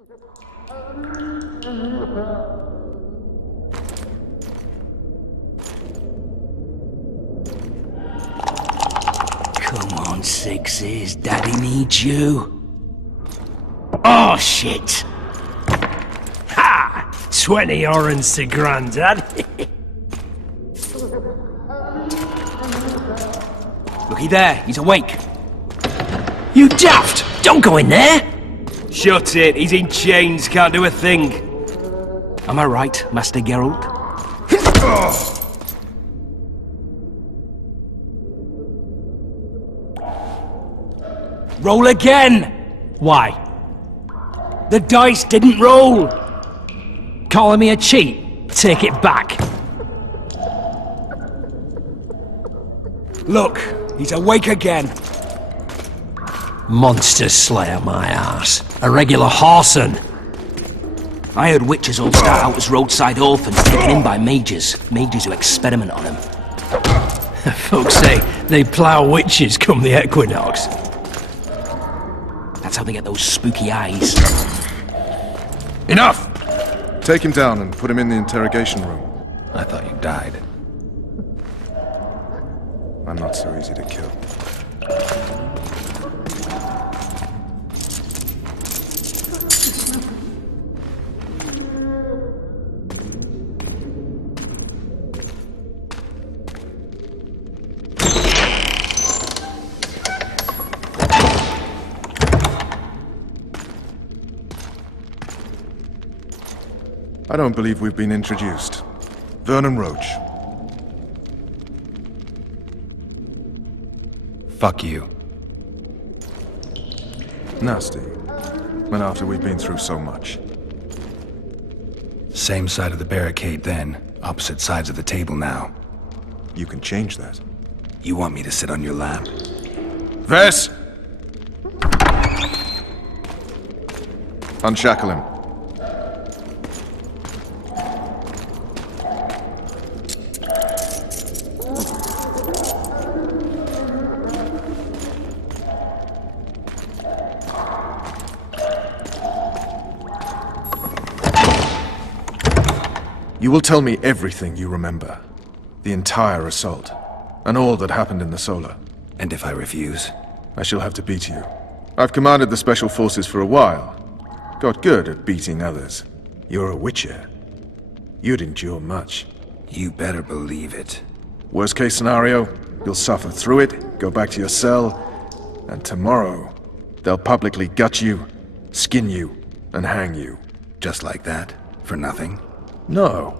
Come on, Sixes. Daddy needs you. Oh, shit! Ha! 20 orange to Grandad. Looky there, he's awake. You daft! Don't go in there! Shut it, he's in chains, can't do a thing. Am I right, Master Geralt? Roll again! Why? The dice didn't roll! Calling me a cheat? Take it back. Look, he's awake again. Monster slayer, my ass. A regular whoreson. I heard witches all start out as roadside orphans taken in by mages. Mages who experiment on them. Folks say they plough witches come the equinox. That's how they get those spooky eyes. Enough! Take him down and put him in the interrogation room. I thought you died. I'm not so easy to kill. I don't believe we've been introduced. Vernon Roach. Fuck you. Nasty. And after we've been through so much. Same side of the barricade then, opposite sides of the table now. You can change that. You want me to sit on your lap? Vess! Unshackle him. You will tell me everything you remember. The entire assault. And all that happened in the Solar. And if I refuse? I shall have to beat you. I've commanded the Special Forces for a while. Got good at beating others. You're a Witcher. You'd endure much. You better believe it. Worst case scenario, you'll suffer through it, go back to your cell, and tomorrow, they'll publicly gut you, skin you, and hang you. Just like that? For nothing? No.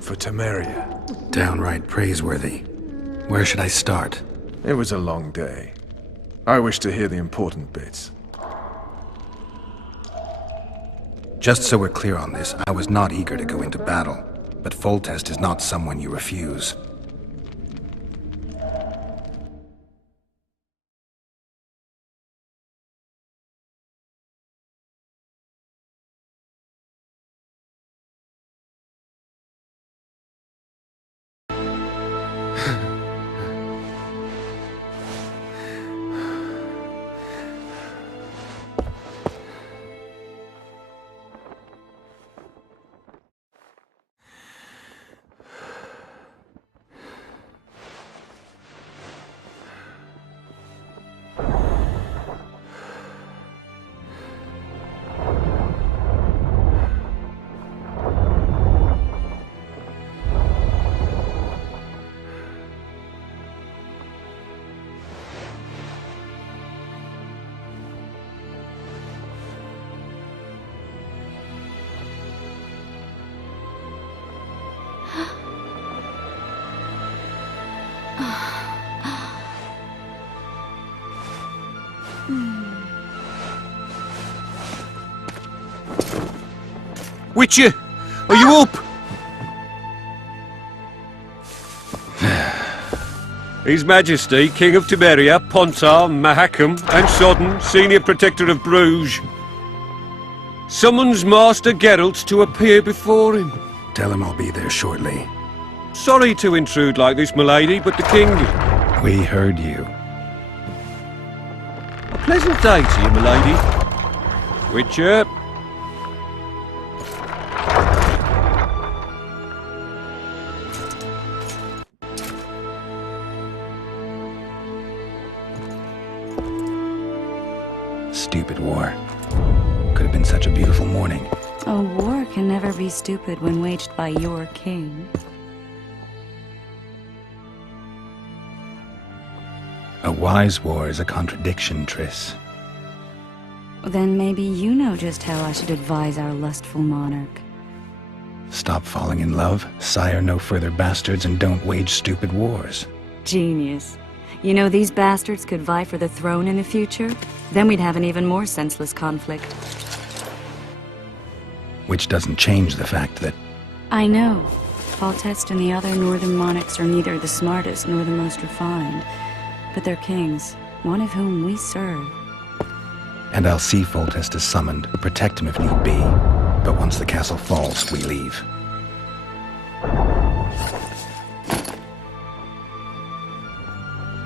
For Temeria. Downright praiseworthy. Where should I start? It was a long day. I wish to hear the important bits. Just so we're clear on this, I was not eager to go into battle, but Foltest is not someone you refuse. Witcher, are you up? His Majesty, King of Temeria, Pontar, Mahakam, and Sodden, Senior Protector of Bruges, summons Master Geralt to appear before him. Tell him I'll be there shortly. Sorry to intrude like this, milady, but the King... We heard you. A pleasant day to you, milady. Witcher, stupid war. Could have been such a beautiful morning. A war can never be stupid when waged by your king. A wise war is a contradiction, Triss. Then maybe you know just how I should advise our lustful monarch. Stop falling in love, sire no further bastards, and don't wage stupid wars. Genius. You know, these bastards could vie for the throne in the future? Then we'd have an even more senseless conflict. Which doesn't change the fact that... I know. Foltest and the other northern monarchs are neither the smartest nor the most refined. But they're kings, one of whom we serve. And I'll see Foltest is summoned, protect him if need be. But once the castle falls, we leave.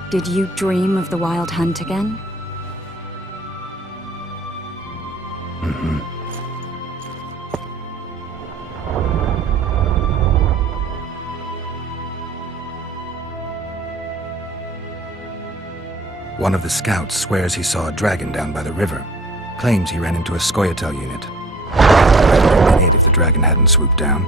Did you dream of the Wild Hunt again? Mm-hmm. One of the scouts swears he saw a dragon down by the river. Claims he ran into a Scoia'tael unit. It would have been it if the dragon hadn't swooped down.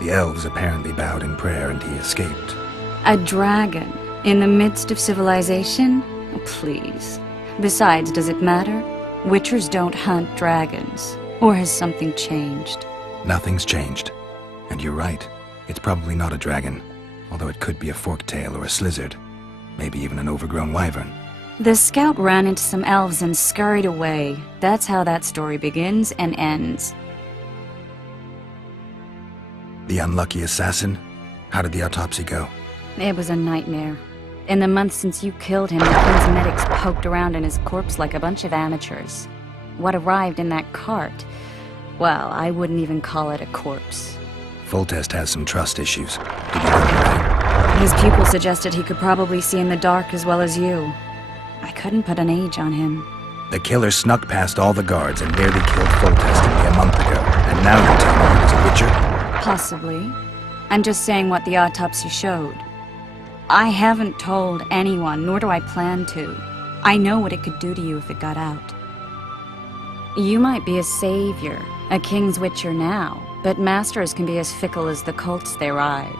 The elves apparently bowed in prayer and he escaped. A dragon? In the midst of civilization? Oh, please. Besides, does it matter? Witchers don't hunt dragons. Or has something changed? Nothing's changed. And you're right. It's probably not a dragon. Although it could be a forktail or a slizzard. Maybe even an overgrown wyvern. The scout ran into some elves and scurried away. That's how that story begins and ends. The unlucky assassin? How did the autopsy go? It was a nightmare. In the months since you killed him, the king's medics poked around in his corpse like a bunch of amateurs. What arrived in that cart? Well, I wouldn't even call it a corpse. Foltest has some trust issues. Did you know anything? His pupil suggested he could probably see in the dark as well as you. I couldn't put an age on him. The killer snuck past all the guards and nearly killed Foltest only a month ago. And now you tell me he was a witcher? Possibly. I'm just saying what the autopsy showed. I haven't told anyone, nor do I plan to. I know what it could do to you if it got out. You might be a savior, a king's witcher now, but masters can be as fickle as the colts they ride.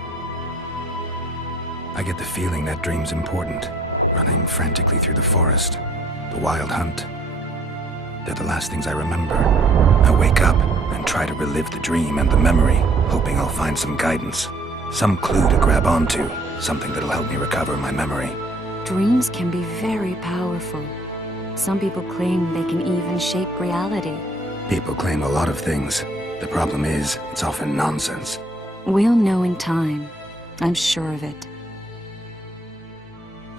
I get the feeling that dream's important. Running frantically through the forest. The wild hunt. They're the last things I remember. I wake up and try to relive the dream and the memory, hoping I'll find some guidance. Some clue to grab onto. Something that'll help me recover my memory. Dreams can be very powerful. Some people claim they can even shape reality. People claim a lot of things. The problem is, it's often nonsense. We'll know in time. I'm sure of it.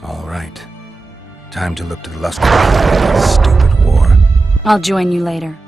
All right. Time to look to the lustful of this stupid war. I'll join you later.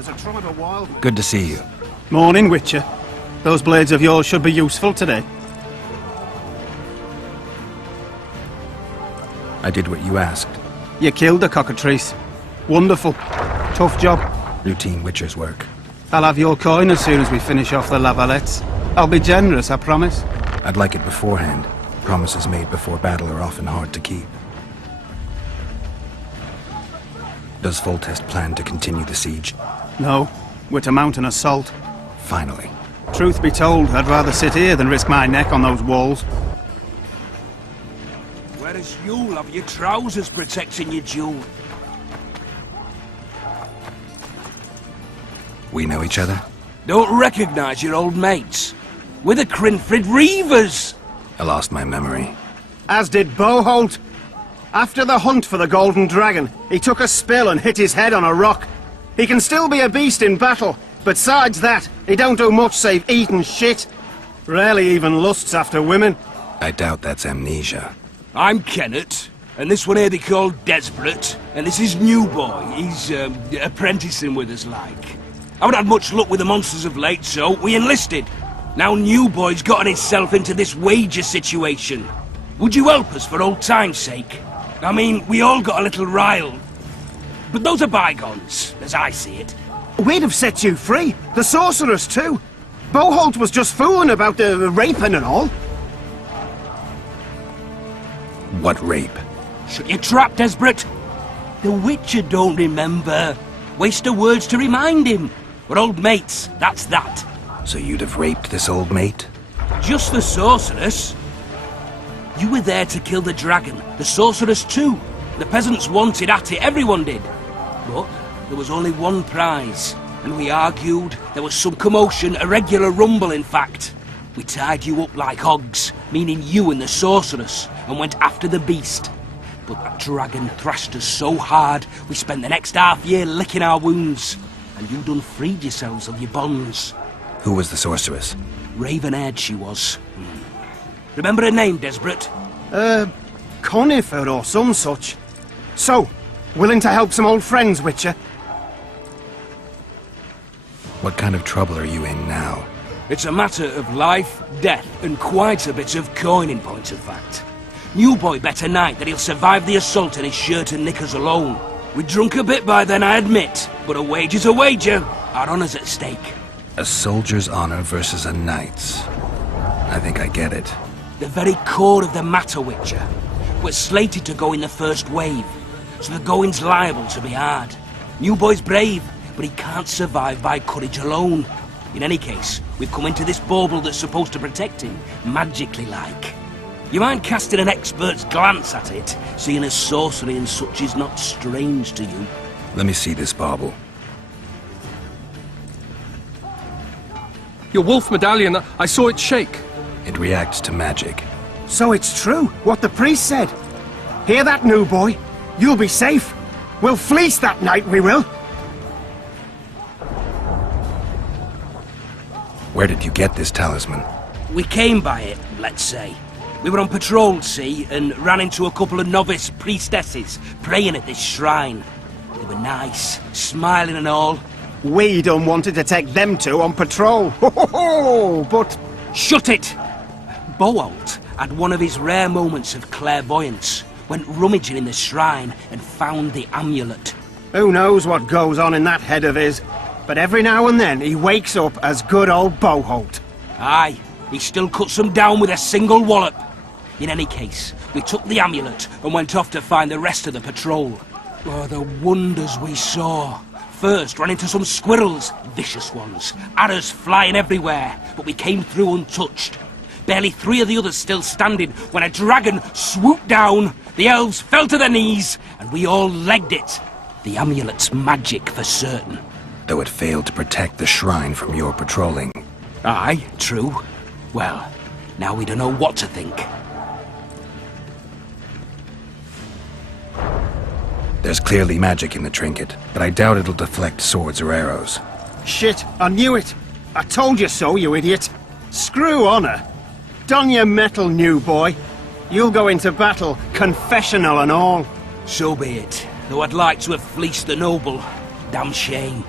There's a tribe of wild... Good to see you. Morning, Witcher. Those blades of yours should be useful today. I did what you asked. You killed the cockatrice. Wonderful. Tough job. Routine Witcher's work. I'll have your coin as soon as we finish off the lavalettes. I'll be generous, I promise. I'd like it beforehand. Promises made before battle are often hard to keep. Does Foltest plan to continue the siege? No, we're to mount an assault. Finally. Truth be told, I'd rather sit here than risk my neck on those walls. Whereas you'll have your trousers protecting your jewel. We know each other? Don't recognise your old mates. We're the Crinfrid Reavers! I lost my memory. As did Boholt. After the hunt for the Golden Dragon, he took a spill and hit his head on a rock. He can still be a beast in battle, but besides that, he don't do much save eat and shit. Rarely even lusts after women. I doubt that's amnesia. I'm Kenneth, and this one here they call Desperate, and this is New Boy. He's, apprenticing with us, like. I haven't had much luck with the monsters of late, so we enlisted. Now New Boy's gotten himself into this wager situation. Would you help us for old time's sake? I mean, we all got a little riled. But those are bygones, as I see it. We'd have set you free. The sorceress, too. Boholt was just fooling about the raping and all. What rape? Shut your trap, Desperate. The Witcher don't remember. Waste of words to remind him. We're old mates, that's that. So you'd have raped this old mate? Just the sorceress. You were there to kill the dragon, the sorceress too. The peasants wanted at it, everyone did. But there was only one prize, and we argued. There was some commotion, a regular rumble in fact. We tied you up like hogs, meaning you and the sorceress, and went after the beast. But that dragon thrashed us so hard, we spent the next half year licking our wounds. And you done freed yourselves of your bonds. Who was the sorceress? Raven-haired she was. Remember her name, Desperate? Conifer or some such. So, willing to help some old friends, Witcher? What kind of trouble are you in now? It's a matter of life, death, and quite a bit of coin in point of fact. New Boy bet tonight that he'll survive the assault in his shirt and knickers alone. We drunk a bit by then, I admit, but a wager's a wager. Our honour's at stake. A soldier's honor versus a knight's. I think I get it. The very core of the matter, Witcher. We're slated to go in the first wave, so the going's liable to be hard. New Boy's brave, but he can't survive by courage alone. In any case, we've come into this bauble that's supposed to protect him, magically like. You mind casting an expert's glance at it, seeing as sorcery and such is not strange to you? Let me see this bauble. Your wolf medallion, I saw it shake. It reacts to magic. So it's true, what the priest said. Hear that, New Boy? You'll be safe. We'll fleece that night, we will. Where did you get this talisman? We came by it, let's say. We were on patrol, see, and ran into a couple of novice priestesses praying at this shrine. They were nice, smiling and all. We done wanted to take them two on patrol. Ho ho ho! But... Shut it! Boholt had one of his rare moments of clairvoyance, went rummaging in the shrine and found the amulet. who knows what goes on in that head of his, but every now and then he wakes up as good old Boholt. Aye, he still cuts them down with a single wallop. In any case, we took the amulet and went off to find the rest of the patrol. Oh, the wonders we saw. First, ran into some squirrels, vicious ones, arrows flying everywhere, but we came through untouched. Barely 3 of the others still standing when a dragon swooped down, the elves fell to their knees, and we all legged it. The amulet's magic for certain. Though it failed to protect the shrine from your patrolling. Aye, true. Well, now we don't know what to think. There's clearly magic in the trinket, but I doubt it'll deflect swords or arrows. Shit, I knew it. I told you so, you idiot. Screw honor. Don your metal, new boy. You'll go into battle, confessional and all. So be it. Though I'd like to have fleeced the noble. Damn shame.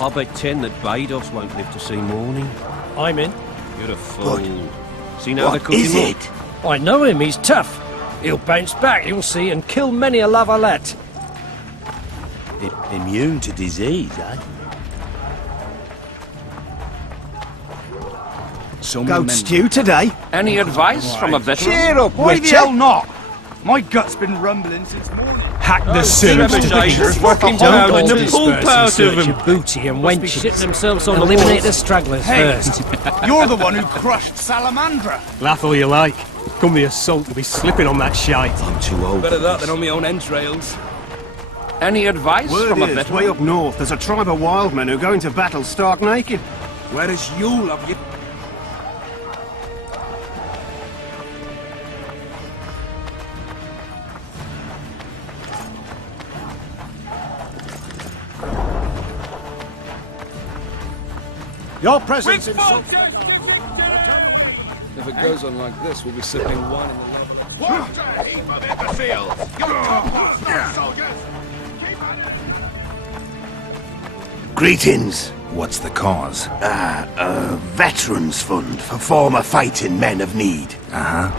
I bet 10 that Bados won't live to see morning. I'm in. You're a fool. See now they cook Is him it? I know him, he's tough. He'll bounce back, you'll see, and kill many a lavalette. Immune to disease, eh? Goat stew today? Any advice from a veteran? Cheer up, why the hell not? My gut's been rumbling since morning. Hack the Trebuchet's fucking down in the pool out of him. Your booty and Must be wenches. shitting themselves on the Eliminate walls. the stragglers Hey, first. you're the one who crushed Salamandra. Laugh all you like. Come the assault, you'll be slipping on that shite. I'm too old. Better that than on my own entrails. Any advice from a Word is, veteran? way up north, there's a tribe of wild men who go into battle stark naked. Where is you, love you? Your presence in If it goes on like this, we'll be sipping wine in the lava. What a heap of imbeciles! You're top soldiers! Greetings. What's the cause? Veterans Fund for former fighting men of need. Uh-huh.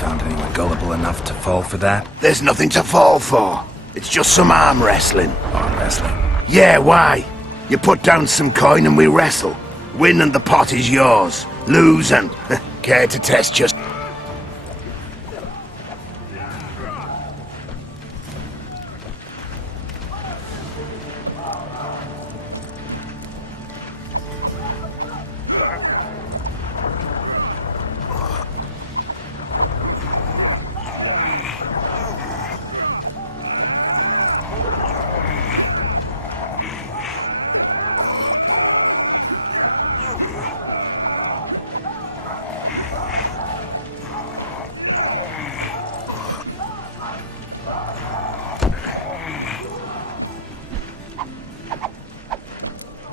Found anyone gullible enough to fall for that? There's nothing to fall for. It's just some arm wrestling. Arm wrestling. Yeah, why? You put down some coin and we wrestle. Win and the pot is yours. Lose and care to test just...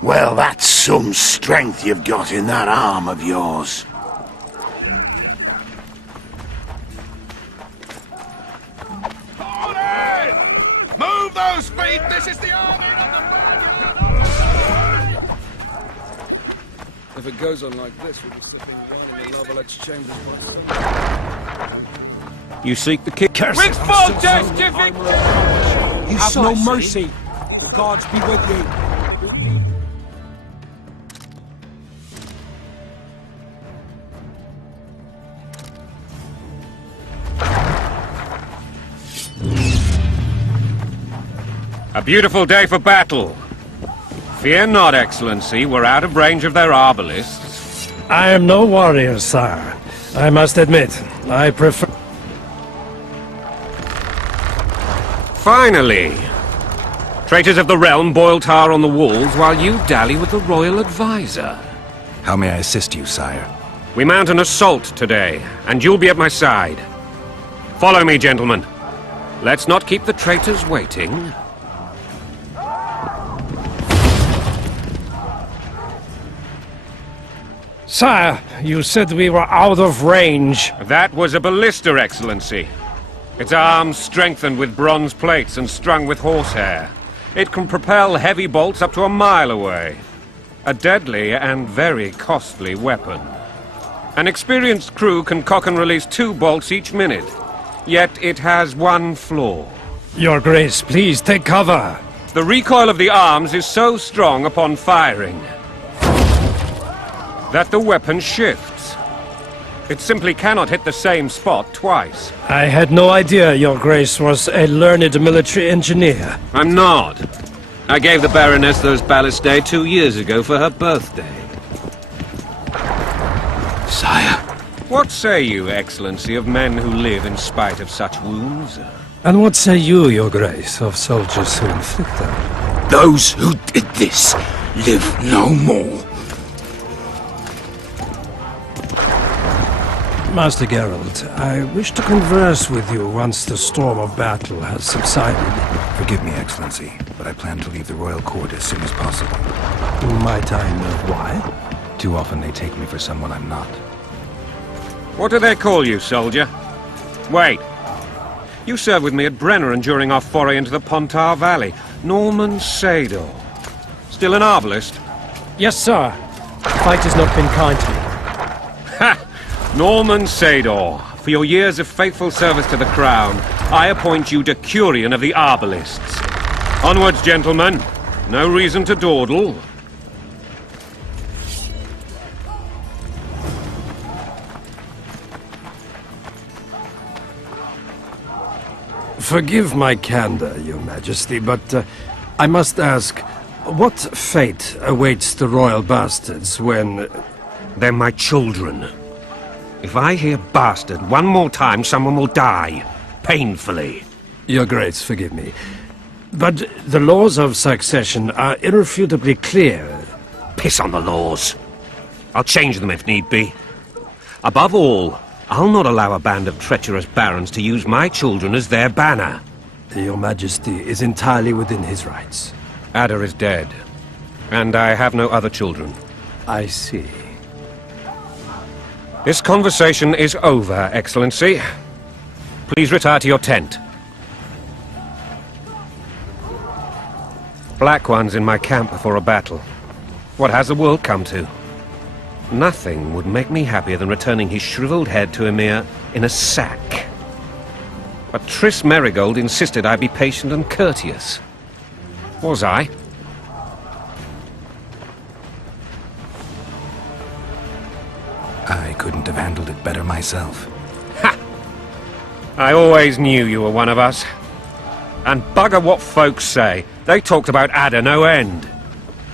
Well, that's some strength you've got in that arm of yours. Move those feet! This is the army of If it goes on like this, we'll be sipping wine in the lavalette's chambers. You seek the king. With full justification! You have no mercy. The gods be with you. A beautiful day for battle. Fear not, Excellency, we're out of range of their arbalists. I am no warrior, sire. I must admit, I prefer... Finally! Traitors of the realm boil tar on the walls while you dally with the royal advisor. How may I assist you, sire? We mount an assault today, and you'll be at my side. Follow me, gentlemen. Let's not keep the traitors waiting. Sire, you said we were out of range. That was a ballista, Excellency. Its arms strengthened with bronze plates and strung with horsehair. It can propel heavy bolts up to a mile away. A deadly and very costly weapon. An experienced crew can cock and release 2 bolts each minute. Yet it has one flaw. Your Grace, please take cover. The recoil of the arms is so strong upon firing that the weapon shifts. It simply cannot hit the same spot twice. I had no idea Your Grace was a learned military engineer. I'm not. I gave the Baroness those ballistae 2 years ago for her birthday. Sire. What say you, Excellency, of men who live in spite of such wounds? And what say you, Your Grace, of soldiers who inflict them? Those who did this live no more. Master Geralt, I wish to converse with you once the storm of battle has subsided. Forgive me, Excellency, but I plan to leave the royal court as soon as possible. Might I know why? Too often they take me for someone I'm not. What do they call you, soldier? Wait. You served with me at Brenner and during our foray into the Pontar Valley. Norman Sadel. still an arbalist? Yes, sir. Fate has not been kind to me. Ha! Norman Sador, for your years of faithful service to the Crown, I appoint you Decurion of the Arbalists. Onwards, gentlemen. No reason to dawdle. Forgive my candor, Your Majesty, but I must ask, what fate awaits the royal bastards when... They're my children. If I hear bastard one more time, someone will die. Painfully. Your Grace, forgive me. But the laws of succession are irrefutably clear. Piss on the laws. I'll change them if need be. Above all, I'll not allow a band of treacherous barons to use my children as their banner. Your Majesty is entirely within his rights. Ada is dead, and I have no other children. I see. This conversation is over, Excellency. Please retire to your tent. Black One's in my camp before a battle. What has the world come to? Nothing would make me happier than returning his shriveled head to Emir in a sack. But Triss Merigold insisted I be patient and courteous. Was I? I couldn't have handled it better myself. Ha! I always knew you were one of us. And bugger what folks say. They talked about Ada no end.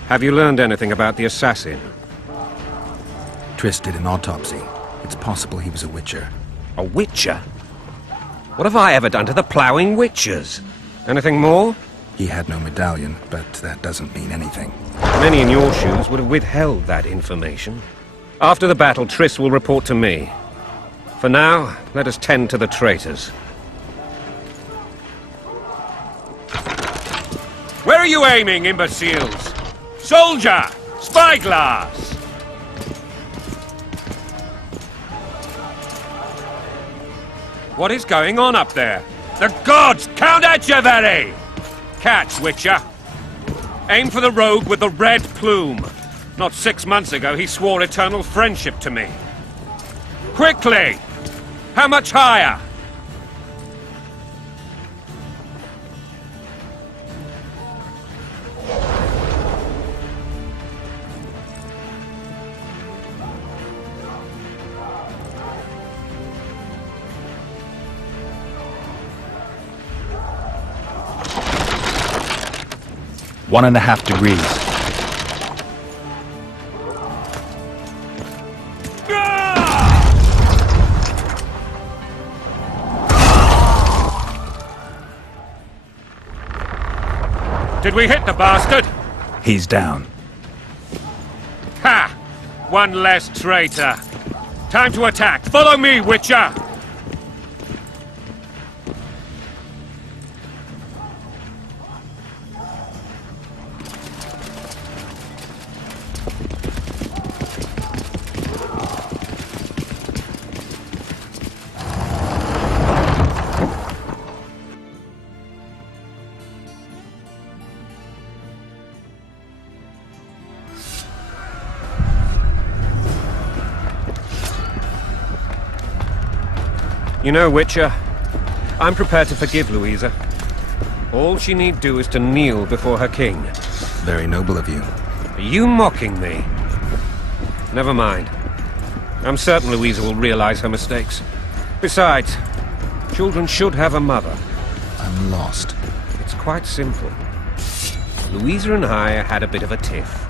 Have you learned anything about the assassin? Triss did an autopsy. It's possible he was a witcher. A witcher? What have I ever done to the ploughing witchers? Anything more? He had no medallion, but that doesn't mean anything. Many in your shoes would have withheld that information. After the battle, Triss will report to me. For now, let us tend to the traitors. Where are you aiming, imbeciles? Soldier! Spyglass! What is going on up there? The gods! Count Etcheverry! Catch, Witcher! Aim for the rogue with the red plume. Not 6 months ago, he swore eternal friendship to me. Quickly! How much higher? One and a half degrees. Did we hit the bastard? He's down. Ha! One less traitor. Time to attack. Follow me, Witcher! You know, Witcher, I'm prepared to forgive Louisa. All she need do is to kneel before her king. Very noble of you. Are you mocking me? Never mind. I'm certain Louisa will realize her mistakes. Besides, children should have a mother. I'm lost. It's quite simple. Louisa and I had a bit of a tiff.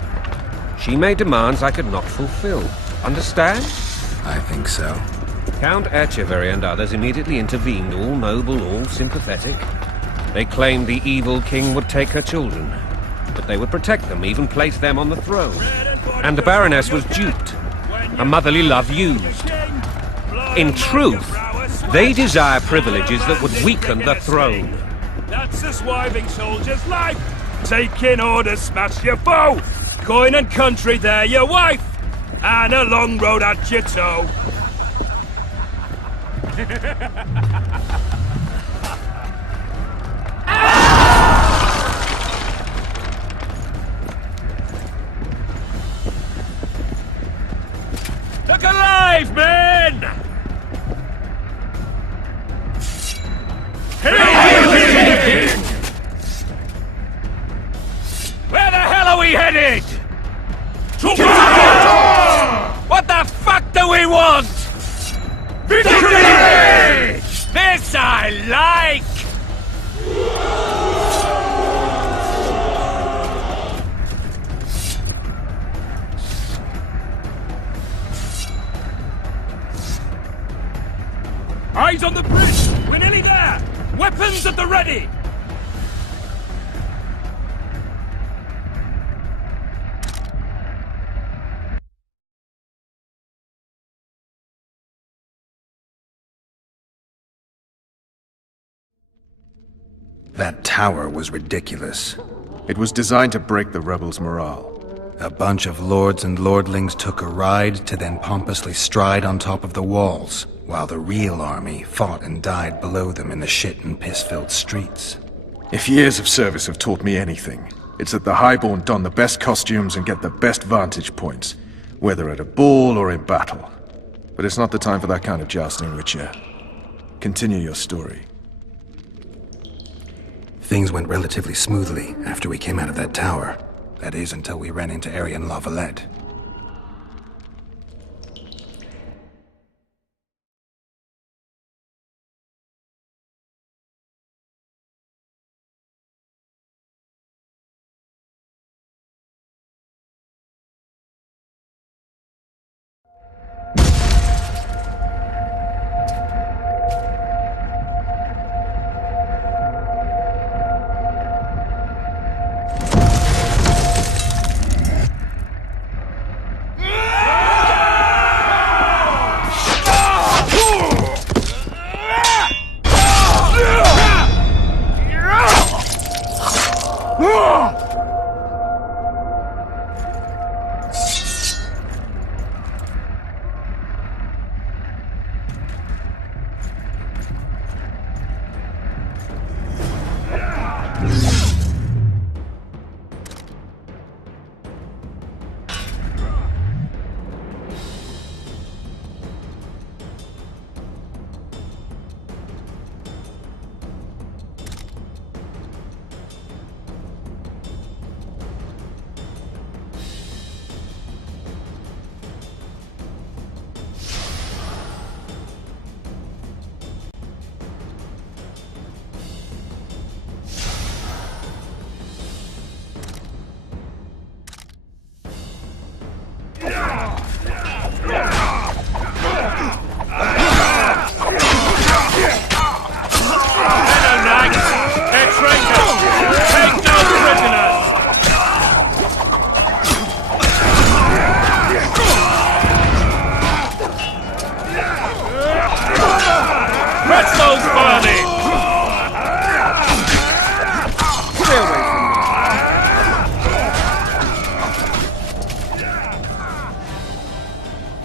She made demands I could not fulfill. Understand? I think so. Count Etcheverry and others immediately intervened, all noble, all sympathetic. They claimed the evil king would take her children, but they would protect them, even place them on the throne. And the Baroness was duped, her motherly love used. In truth, they desire privileges that would weaken the throne. That's a swiving soldier's life! Taking orders, smash your foe! Coin and country, there your wife! And a long road at your toe! Look alive, men! Where the hell are we headed? What the fuck do we want? Victory! This I like! Eyes on the bridge! We're nearly there! Weapons at the ready! That tower was ridiculous. It was designed to break the rebels' morale. A bunch of lords and lordlings took a ride to then pompously stride on top of the walls, while the real army fought and died below them in the shit and piss-filled streets. If years of service have taught me anything, it's that the Highborn don the best costumes and get the best vantage points, whether at a ball or in battle. But it's not the time for that kind of jousting, Witcher. Continue your story. Things went relatively smoothly after we came out of that tower. That is, until we ran into Aryan Lavalette.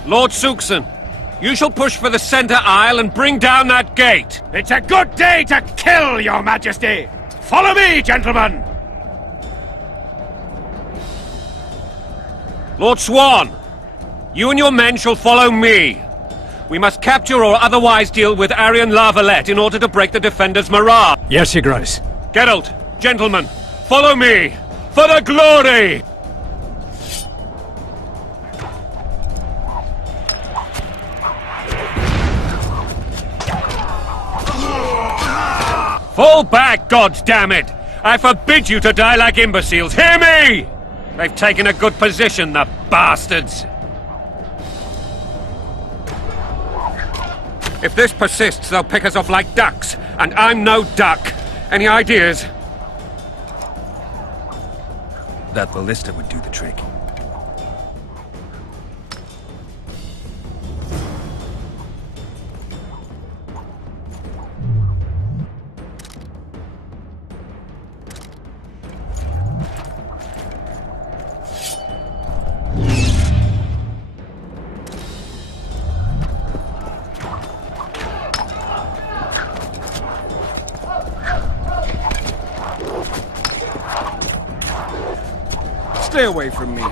Lord Suxon, you shall push for the center aisle and bring down that gate. It's a good day to kill, Your Majesty! Follow me, gentlemen! Lord Swan, you and your men shall follow me. We must capture or otherwise deal with Aryan Lavalette in order to break the defenders' morale. Yes, Your Grace. Geralt, gentlemen, follow me! For the glory! Fall back, goddammit! I forbid you to die like imbeciles, hear me! They've taken a good position, the bastards! If this persists, they'll pick us off like ducks, and I'm no duck. Any ideas? That ballista would do the trick. Stay away from me.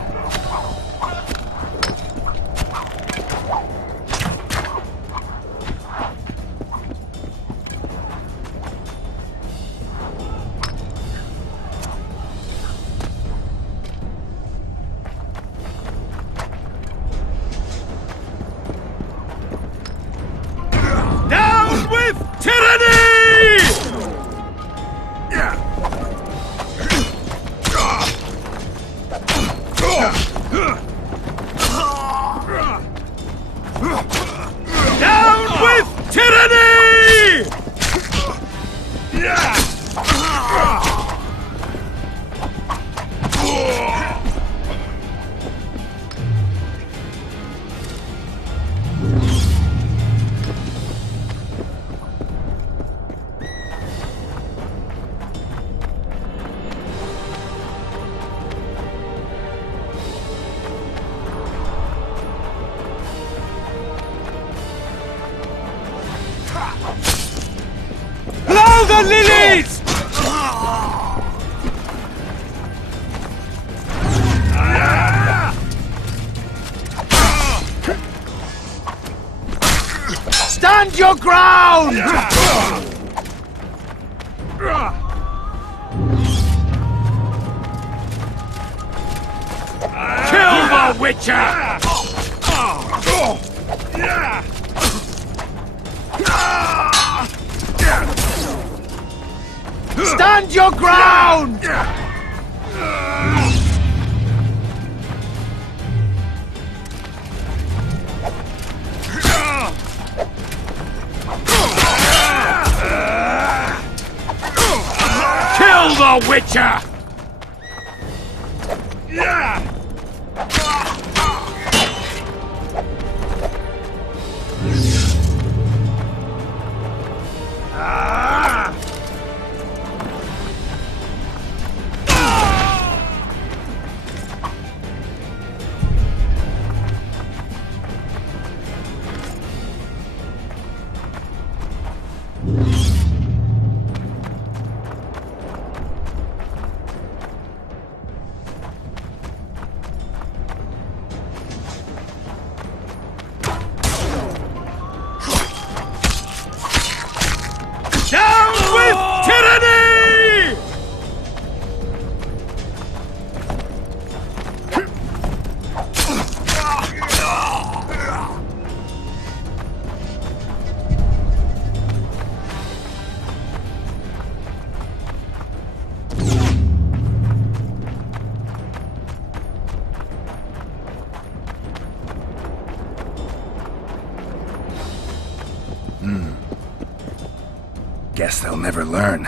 Stand your ground! Kill the Witcher! Stand your ground! Kill the Witcher! Down with tyranny! Guess they'll never learn.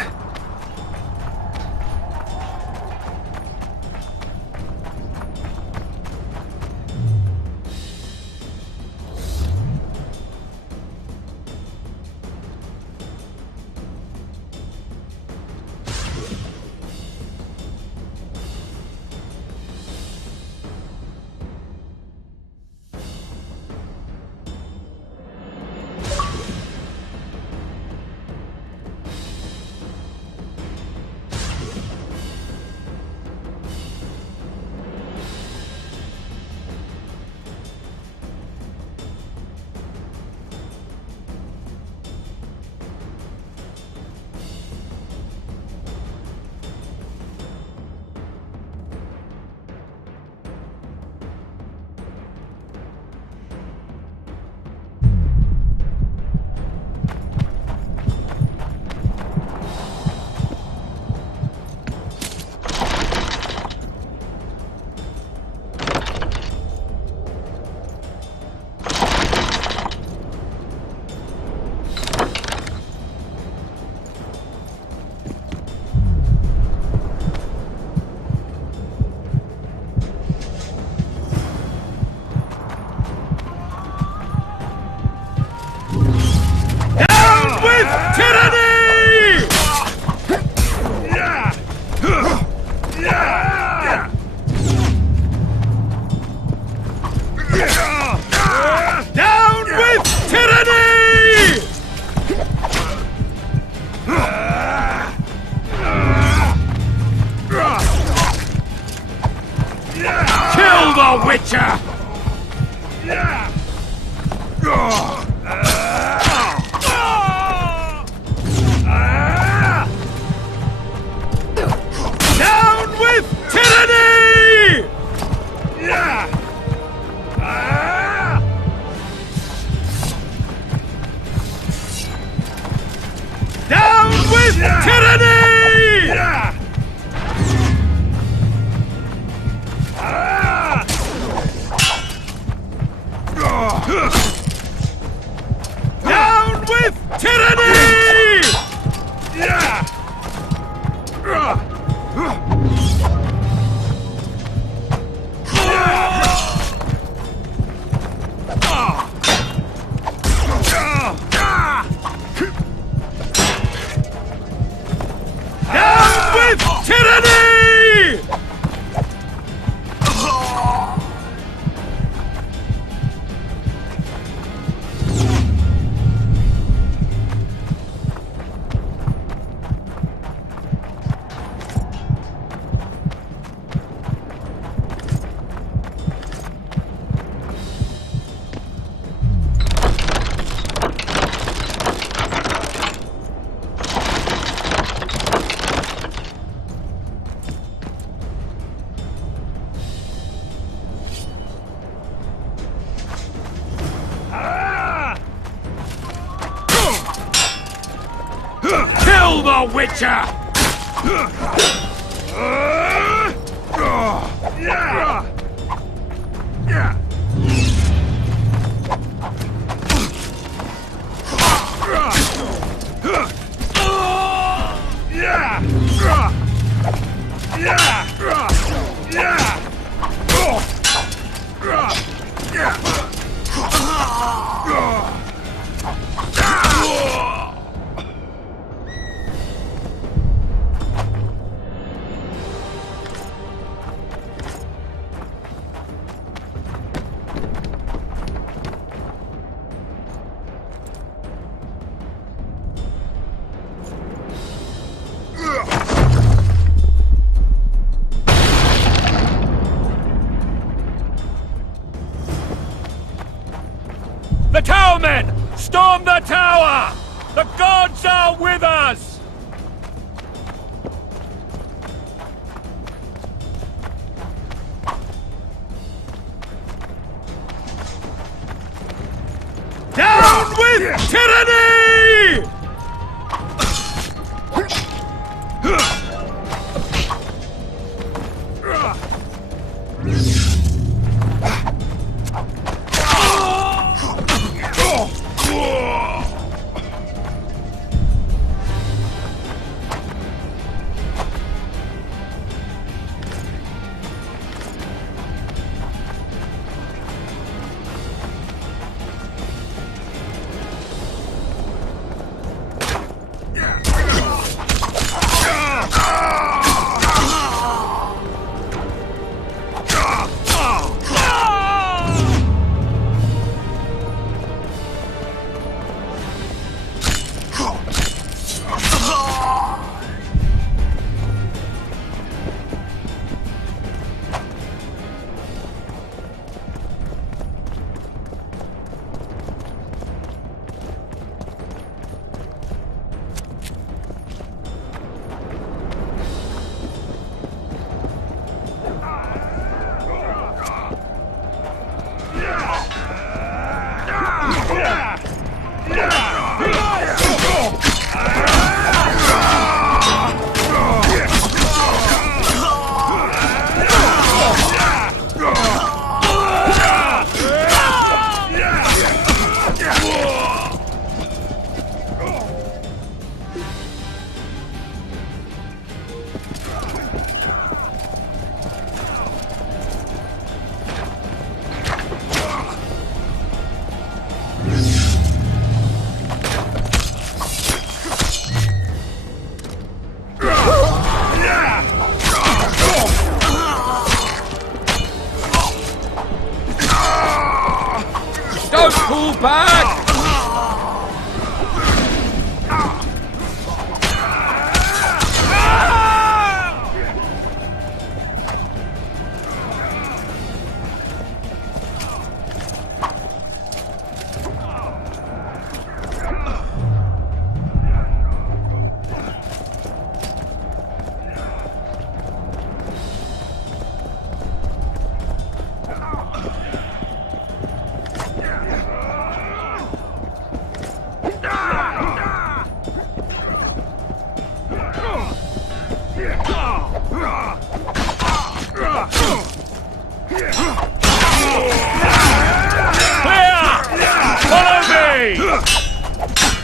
Witcher! Down with tyranny! Down with tyranny! now, Witcher! The towermen! Storm the tower! The gods are with us! Down with tyranny! Don't pull back!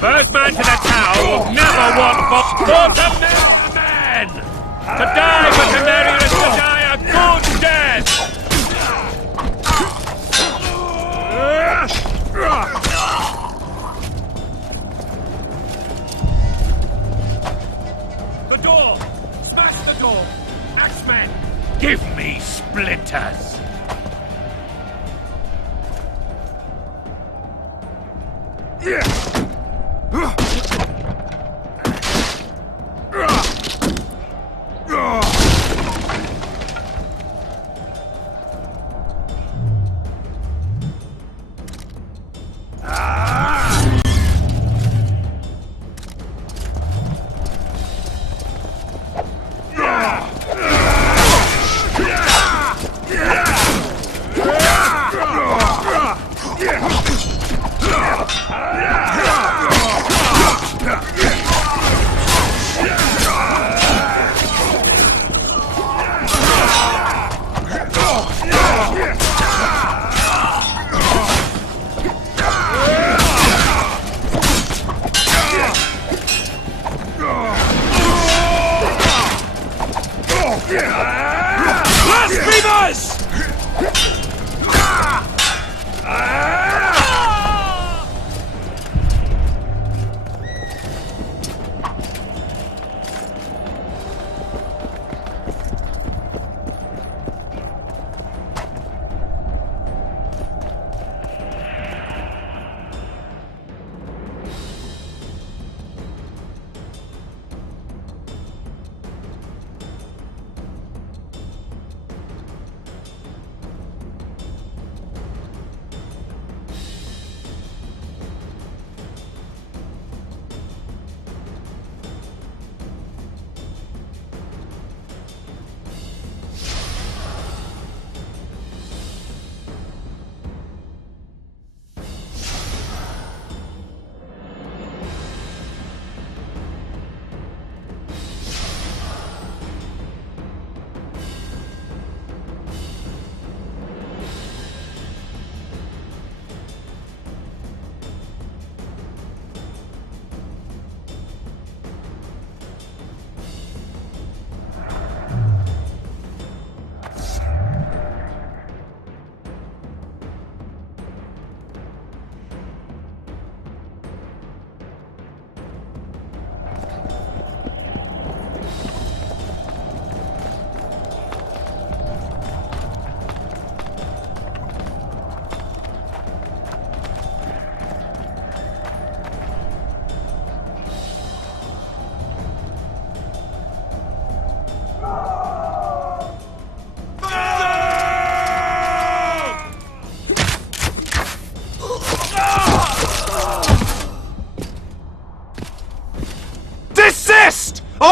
First man to the tower will never want more to men! To die for Temerius, to die a good death! The door! Smash the door! Axemen! Give me splinters!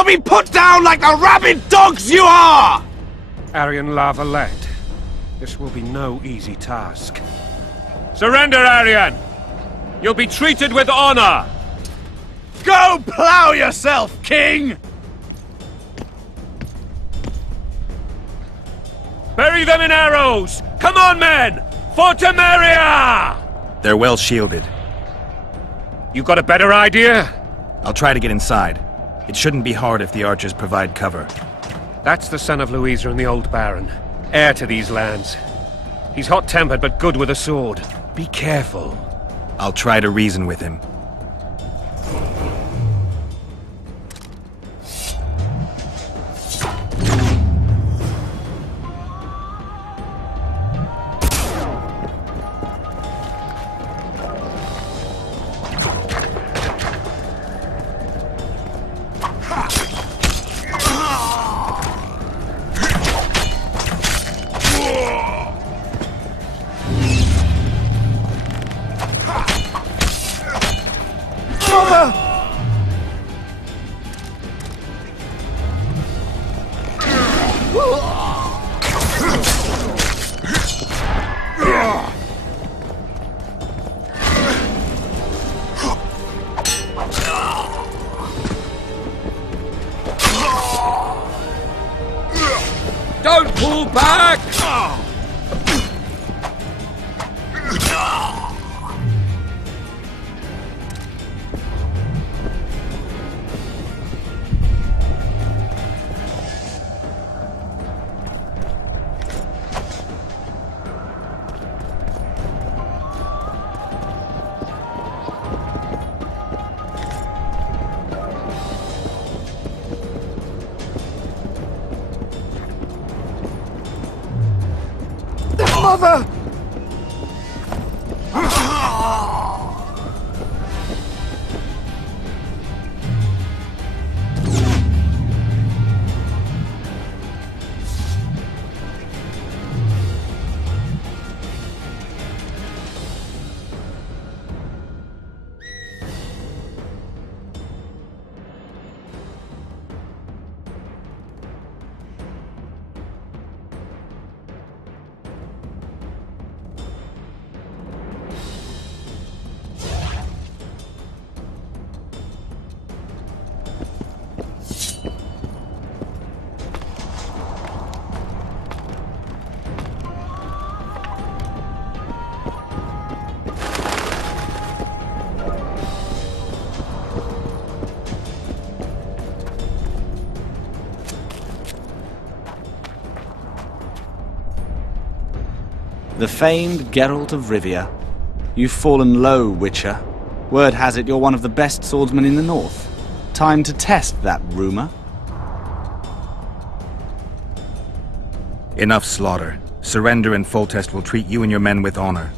be put down like the rabid dogs you are! Aryan Lavalette, this will be no easy task. Surrender, Aryan! You'll be treated with honor! Go plow yourself, King! Bury them in arrows! Come on, men! For Temeria! They're well shielded. You got a better idea? I'll try to get inside. It shouldn't be hard if the archers provide cover. That's the son of Louisa and the old Baron. Heir to these lands. He's hot-tempered but good with a sword. Be careful. I'll try to reason with him. Don't pull back! Mother! The famed Geralt of Rivia. You've fallen low, Witcher. Word has it you're one of the best swordsmen in the north. Time to test that rumor. Enough slaughter. Surrender and Foltest will treat you and your men with honor.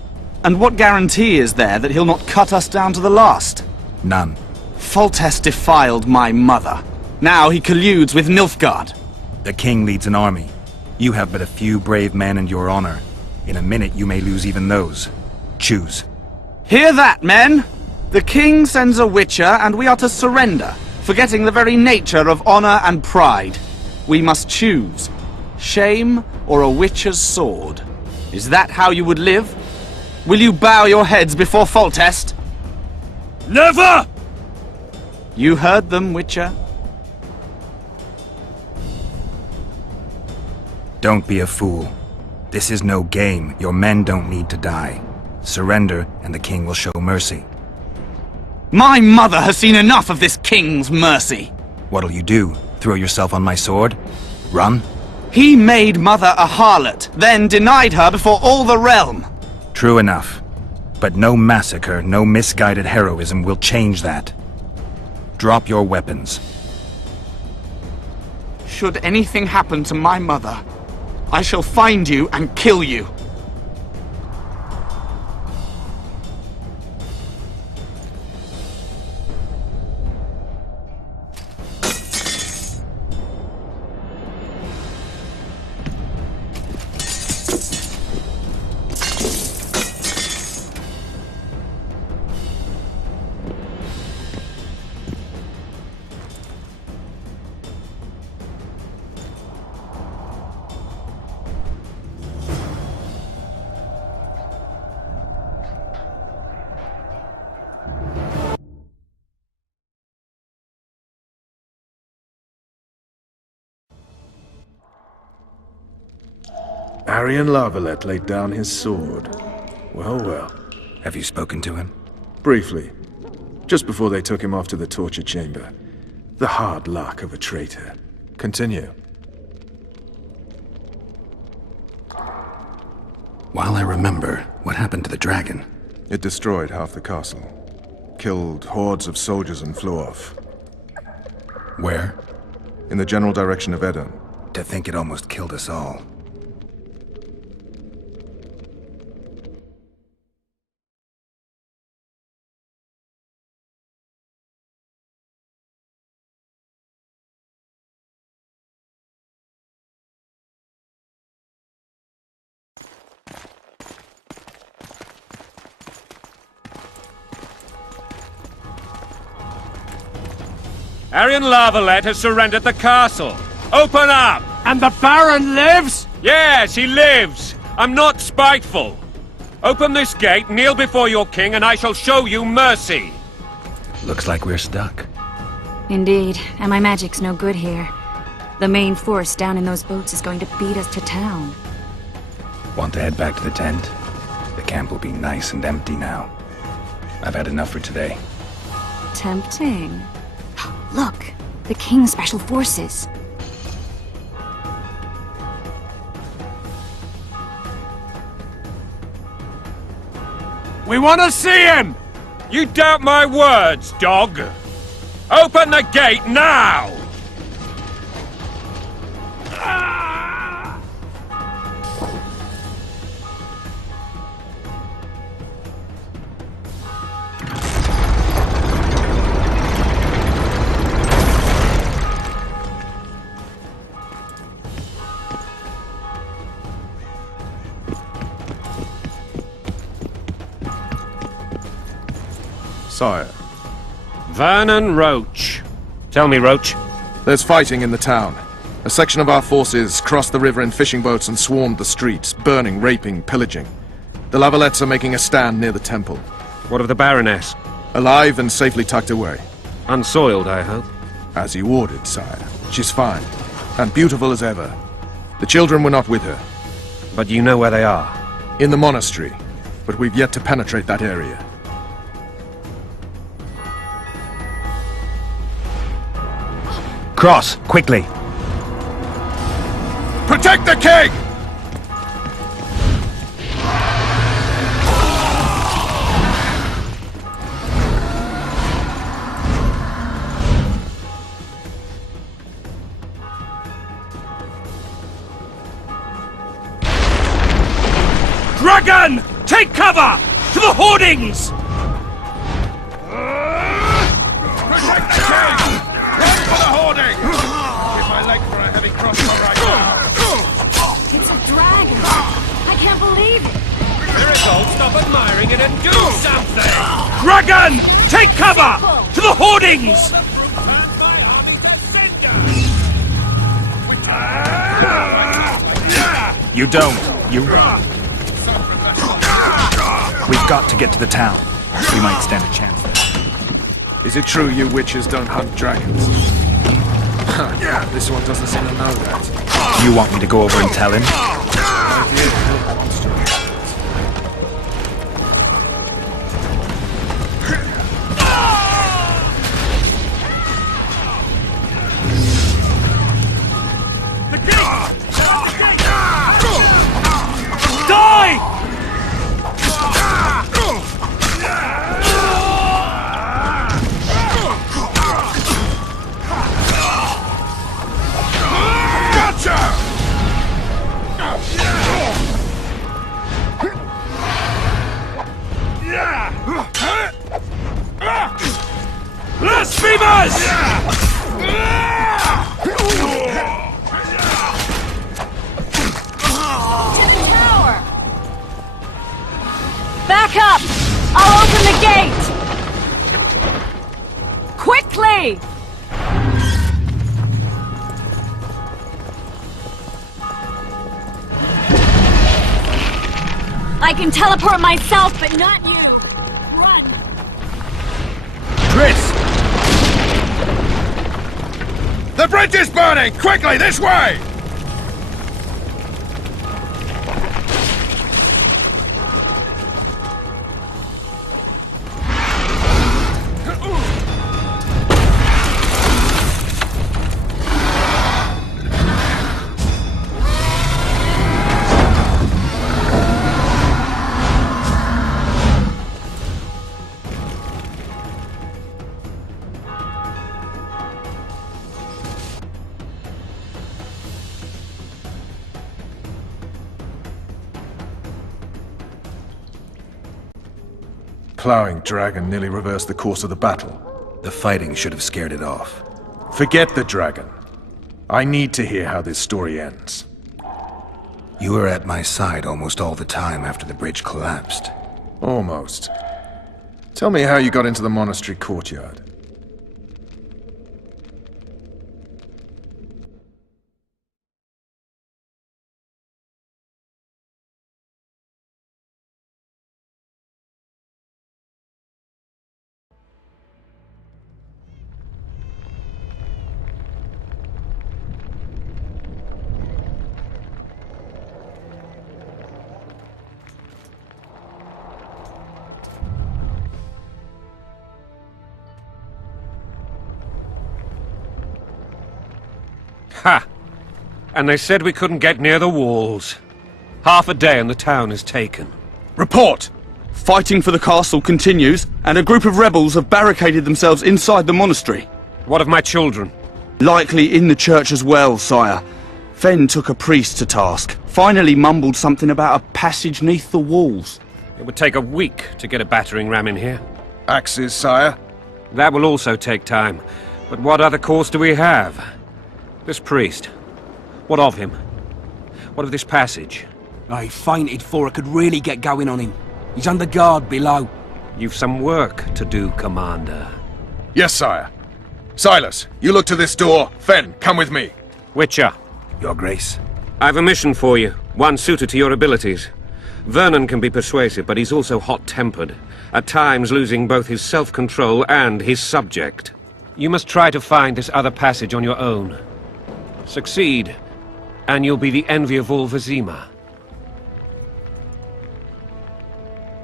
And what guarantee is there that he'll not cut us down to the last? None. Foltest defiled my mother. Now he colludes with Nilfgaard. The king leads an army. You have but a few brave men and your honor. In a minute you may lose even those. Choose. Hear that, men! The king sends a witcher and we are to surrender, forgetting the very nature of honor and pride. We must choose. Shame or a witcher's sword. Is that how you would live? Will you bow your heads before Foltest? Never! You heard them, Witcher. Don't be a fool. This is no game. Your men don't need to die. Surrender, and the king will show mercy. My mother has seen enough of this king's mercy. What'll you do? Throw yourself on my sword? Run? He made mother a harlot, then denied her before all the realm. True enough. But no massacre, no misguided heroism will change that. Drop your weapons. Should anything happen to my mother, I shall find you and kill you. Arian Lavalette laid down his sword. Well, well. Have you spoken to him? Briefly. Just before they took him off to the torture chamber. The hard luck of a traitor. Continue. While I remember, what happened to the dragon? It destroyed half the castle. Killed hordes of soldiers and flew off. Where? In the general direction of Edom. To think it almost killed us all. Arian Lavalette has surrendered the castle. Open up! And the Baron lives? Yes, he lives. I'm not spiteful. Open this gate, kneel before your king, and I shall show you mercy. Looks like we're stuck. Indeed, and my magic's no good here. The main force down in those boats is going to beat us to town. Want to head back to the tent? The camp will be nice and empty now. I've had enough for today. Tempting. Look, the King's Special Forces. We want to see him! You doubt my words, dog. Open the gate now! Sire. Vernon Roach. Tell me, Roach. There's fighting in the town. A section of our forces crossed the river in fishing boats and swarmed the streets, burning, raping, pillaging. The Lavalettes are making a stand near the temple. What of the Baroness? Alive and safely tucked away. Unsoiled, I hope. As you ordered, sire. She's fine. And beautiful as ever. The children were not with her. But you know where they are? In the monastery. But we've yet to penetrate that area. Cross, quickly! Protect the king! Dragon! Take cover! To the hoardings! Protect the king! Run for the hoarding! Give my leg for a heavy crossbow right now. It's a dragon! I can't believe it! Miracle, stop admiring it and do something! Dragon! Take cover! To the hoardings! You don't. You... We've got to get to the town. We might stand a chance. Is it true you witches don't hunt dragons? This one doesn't seem to know that. You want me to go over and tell him? Blasphemers! Back up! I'll open the gate! Quickly! I can teleport myself, but not you! Run! Chris! The bridge is burning! Quickly, this way! plowing dragon nearly reversed the course of the battle. The fighting should have scared it off. Forget the dragon. I need to hear how this story ends. You were at my side almost all the time after the bridge collapsed. Almost. Tell me how you got into the monastery courtyard. Ha! And they said we couldn't get near the walls. Half a day and the town is taken. Report! Fighting for the castle continues, and a group of rebels have barricaded themselves inside the monastery. What of my children? Likely in the church as well, sire. Fen took a priest to task. Finally mumbled something about a passage neath the walls. It would take a week to get a battering ram in here. Axes, sire? That will also take time. But what other course do we have? This priest. What of him? What of this passage? I fainted before I could really get going on him. He's under guard below. You've some work to do, Commander. Yes, sire. Silas, you look to this door. Fen, come with me. Witcher. Your Grace. I've a mission for you, one suited to your abilities. Vernon can be persuasive, but he's also hot-tempered, at times losing both his self-control and his subject. You must try to find this other passage on your own. Succeed, and you'll be the envy of all Vizima.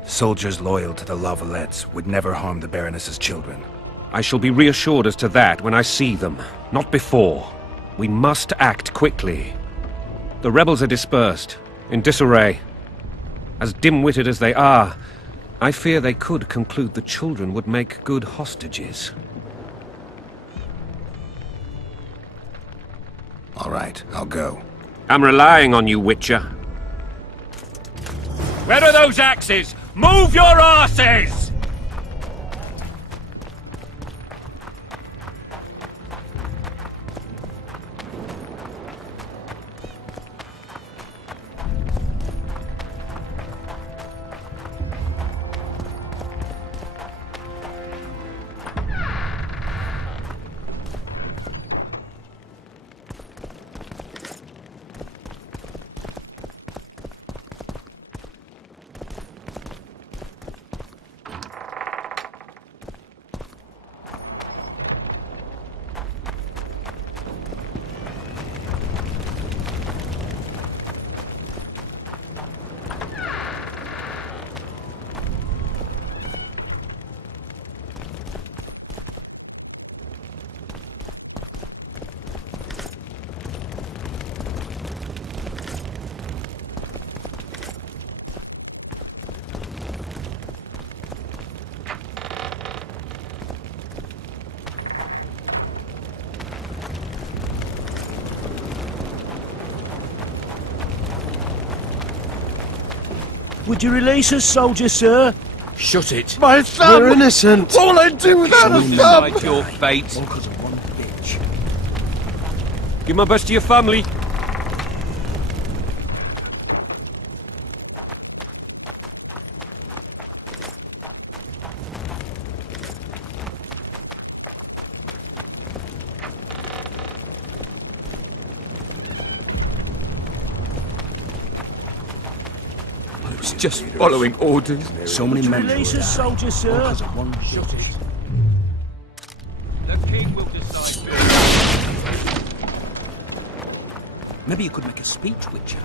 Soldiers loyal to the Lavalettes would never harm the Baroness's children. I shall be reassured as to that when I see them, not before. We must act quickly. The rebels are dispersed, in disarray. As dim-witted as they are, I fear they could conclude the children would make good hostages. All right, I'll go. I'm relying on you, Witcher. Where are those axes? Move your arses! Would you release us, soldier, sir? Shut it. My thumb! We're innocent. What will I do without a thumb? Decide your fate. Because of one bitch. Give my best to your family. Just following orders. So many men. Release us, soldier, sir. Because of one bitch. The king will decide. Maybe you could make a speech, Witcher.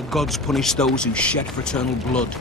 The gods punish those who shed fraternal blood.